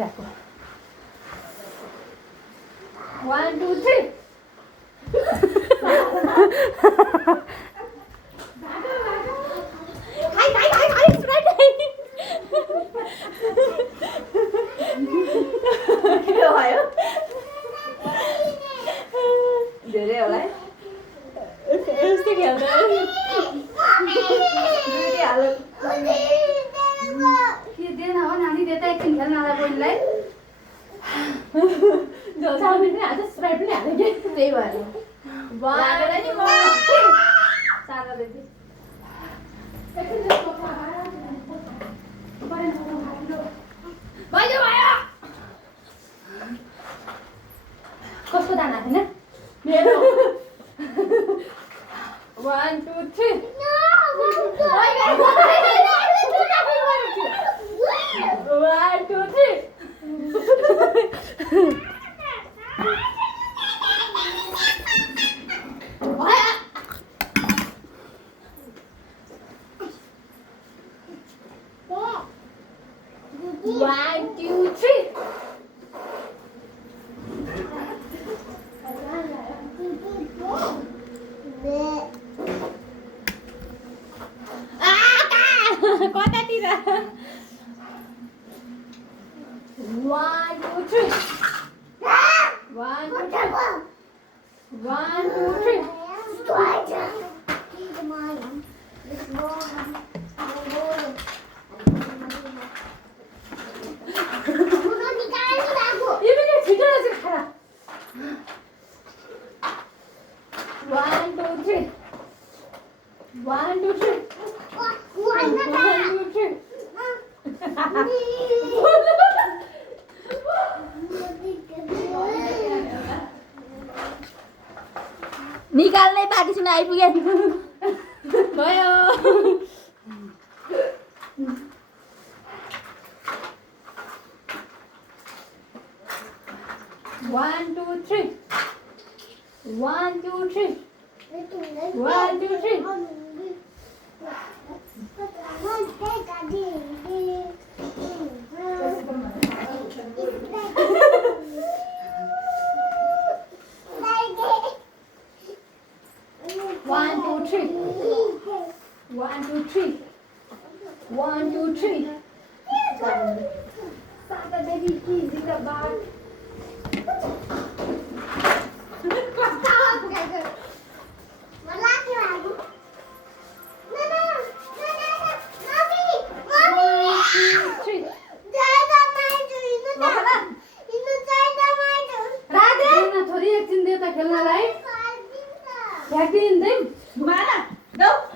રાખો 1 2 3 कस्तो दाना हैन मेरो 1 2 3 1 2 3 1 2 3 कतातिर 1 2 3 1 2 3 निकाल्नै बाँकी छैन आइपुगे भयो 1 2 3 1 2 3 1 2 3 1 2 3 1 2 3 1 2 3 Saturday kids in the bar खेल्नलाई फ्याँकिदिउँ घुमाएर जाऊ